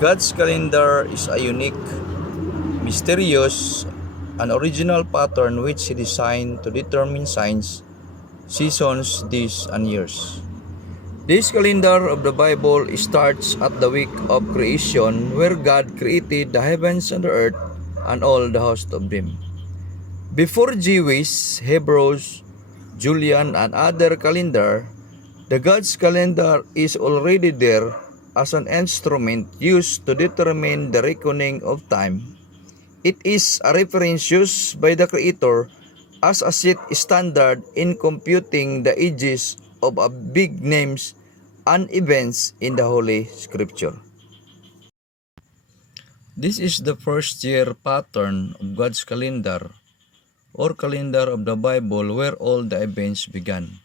God's calendar is a unique, mysterious, and original pattern which He designed to determine signs, seasons, days, and years. This calendar of the Bible starts at the week of creation where God created the heavens and the earth and all the host of them. Before Jewish, Hebrews, Julian, and other calendar, the God's calendar is already there as an instrument used to determine the reckoning of time. It is a reference used by the Creator as a set standard in computing the ages of a big names and events in the Holy Scripture. This is the first year pattern of God's calendar or calendar of the Bible where all the events began.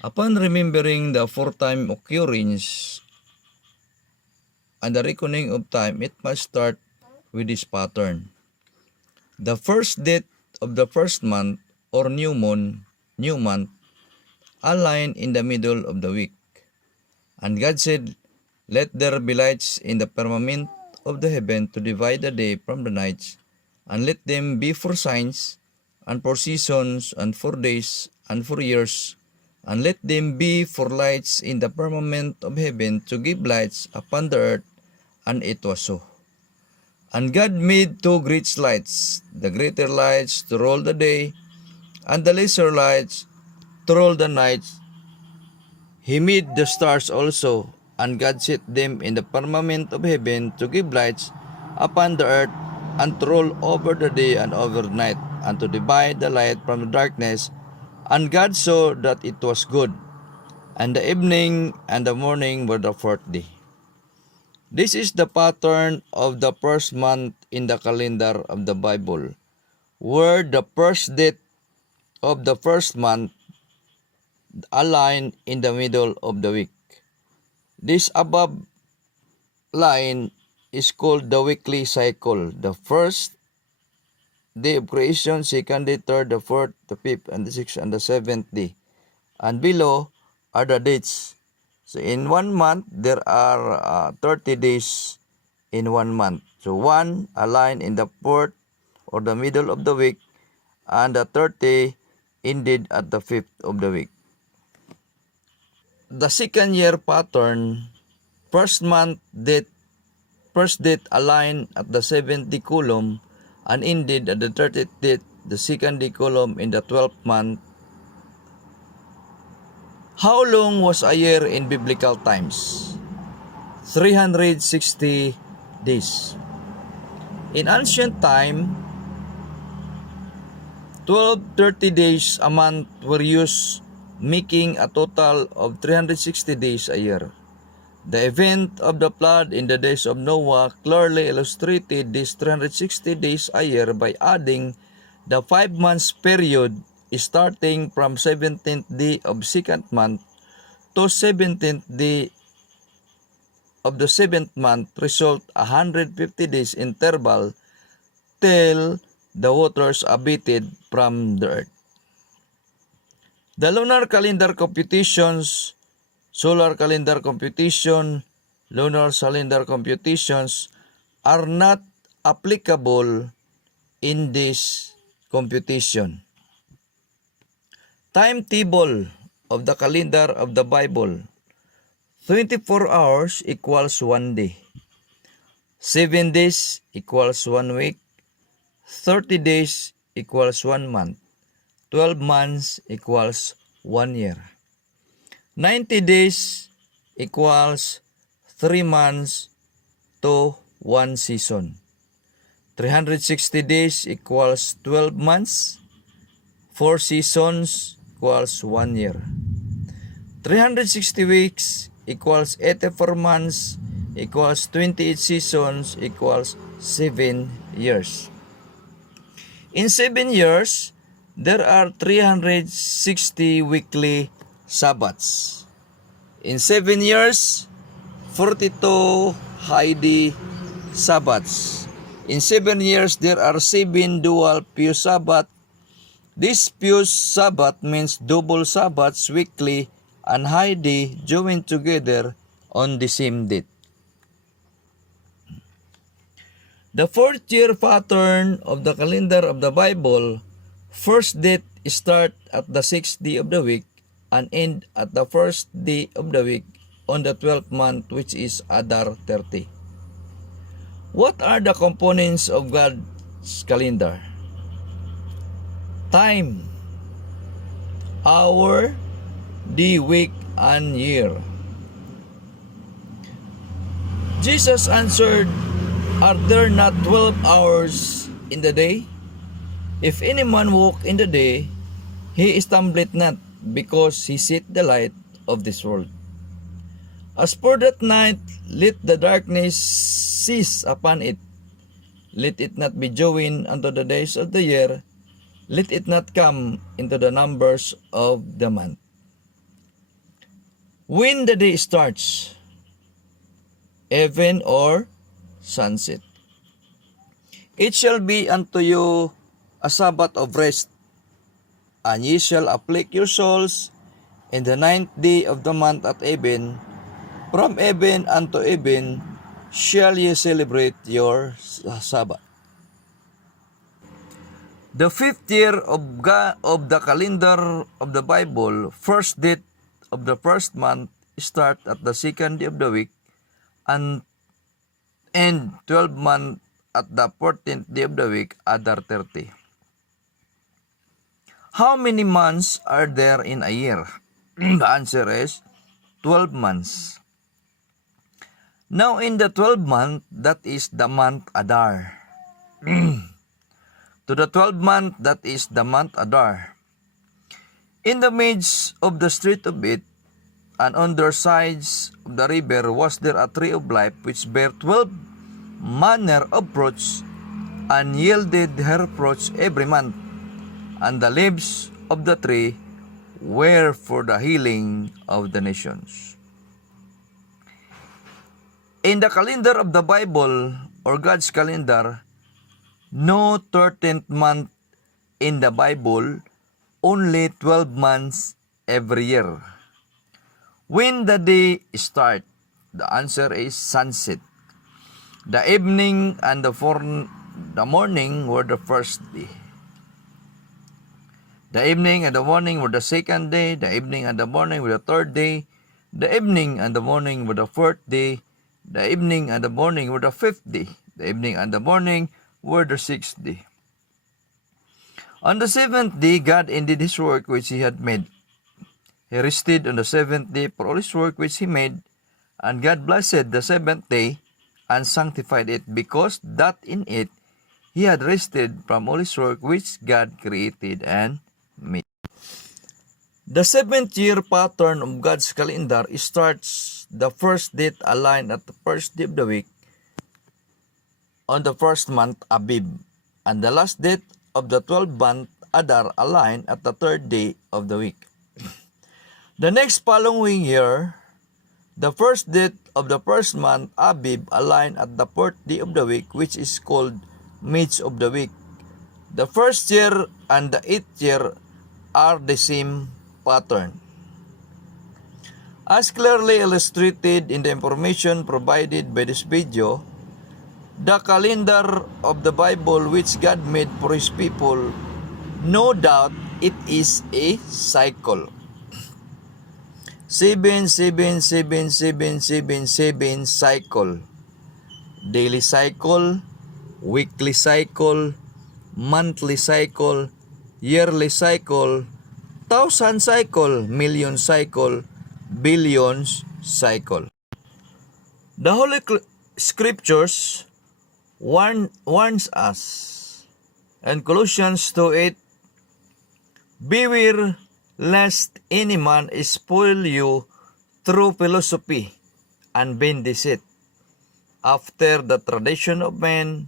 Upon remembering the four-time occurrence and the reckoning of time, it must start with this pattern. The first date of the first month or new month, aligned in the middle of the week. And God said, "Let there be lights in the firmament of the heaven to divide the day from the night, and let them be for signs, and for seasons, and for days, and for years, and let them be for lights in the firmament of heaven to give lights upon the earth." And it was so. And God made two great lights, the greater lights to rule the day, and the lesser lights to rule the night. He made the stars also, and God set them in the firmament of heaven to give lights upon the earth, and to rule over the day and over the night, and to divide the light from the darkness. And God saw that it was good. And the evening and the morning were the fourth day. This is the pattern of the first month in the calendar of the Bible, where the first date of the first month aligned in the middle of the week. This above line is called the weekly cycle. The first day of creation, second day, third, the fourth, the fifth, and the sixth, and the seventh day. And below are the dates. So in 1 month, there are 30 days in 1 month. So 1 aligned in the fourth or the middle of the week, and the 30 ended at the fifth of the week. The second year pattern, first date aligned at the 70 column and ended at the 30th date, the second column in the 12th month. How long was a year in biblical times? 360 days. In ancient time, 30 days a month were used, making a total of 360 days a year. The event of the flood in the days of Noah clearly illustrated these 360 days a year by adding the 5 months period starting from 17th day of second month to 17th day of the 7th month, result 150 days interval till the waters abated from the earth. The lunar calendar computations, solar calendar computation, lunar calendar computations are not applicable in this computation. Timetable of the calendar of the Bible. 24 hours equals 1 day. 7 days equals 1 week. 30 days equals 1 month. 12 months equals 1 year. 90 days equals 3 months to 1 season. 360 days equals 12 months. 4 seasons equals 1 year. 360 weeks equals 84 months equals 28 seasons equals 7 years. In 7 years, there are 360 weekly Sabbaths. In 7 years, 42 Heidi Sabbaths. In 7 years, there are 7 dual Pious Sabbath. This Pious Sabbath means double Sabbaths weekly and Heidi joined together on the same date. The 4th-year pattern of the calendar of the Bible, first date start at the 6th day of the week and end at the first day of the week on the 12th month, which is Adar 30. What are the components of God's calendar? Time, hour, day, week, and year. Jesus answered, "Are there not 12 hours in the day? If any man walk in the day, he stumbleth not, because he seeth the light of this world. As for that night, let the darkness cease upon it. Let it not be joined unto the days of the year. Let it not come into the numbers of the month." When the day starts, even or sunset. It shall be unto you a Sabbath of rest, and ye shall afflict your souls in the 9th day of the month at even. From even unto even shall ye celebrate your Sabbath. The 5th year of the calendar of the Bible, first date of the first month start at the 2nd day of the week and end 12 month at the 14th day of the week, Adar 30. How many months are there in a year? The answer is 12 months. Now in the 12th month, that is the month Adar. To the 12th month, that is the month Adar. In the midst of the street of it, and on their sides of the river, was there a tree of life which bare 12 manner of fruits, and yielded her fruits every month. And the leaves of the tree were for the healing of the nations. In the calendar of the Bible, or God's calendar, no 13th month in the Bible, only 12 months every year. When the day start, the answer is sunset. The evening and the morning were the first day. The evening and the morning were the second day. The evening and the morning were the third day. The evening and the morning were the fourth day. The evening and the morning were the fifth day. The evening and the morning were the sixth day. On the seventh day, God ended his work which he had made. He rested on the seventh day for all his work which he made. And God blessed the seventh day and sanctified it, because that in it he had rested from all his work which God created and made. The 7th year pattern of God's calendar starts the first date aligned at the first day of the week on the first month Abib, and the last date of the 12th month Adar aligned at the third day of the week. The next following year, the first date of the first month Abib aligned at the fourth day of the week, which is called midst of the week. The first year and the 8th year are the same pattern. As clearly illustrated in the information provided by this video, the calendar of the Bible which God made for His people, no doubt it is a cycle. 7, 7, 7, 7, 7, 7 cycle. Daily cycle, weekly cycle, monthly cycle, yearly cycle, thousand cycle, million cycle, billions cycle. The Holy Scriptures warns us, and Colossians 2:8, "Beware lest any man spoil you through philosophy and vain deceit, after the tradition of men,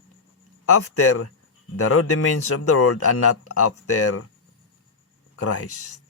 after the rudiments of the world, and not after Christ."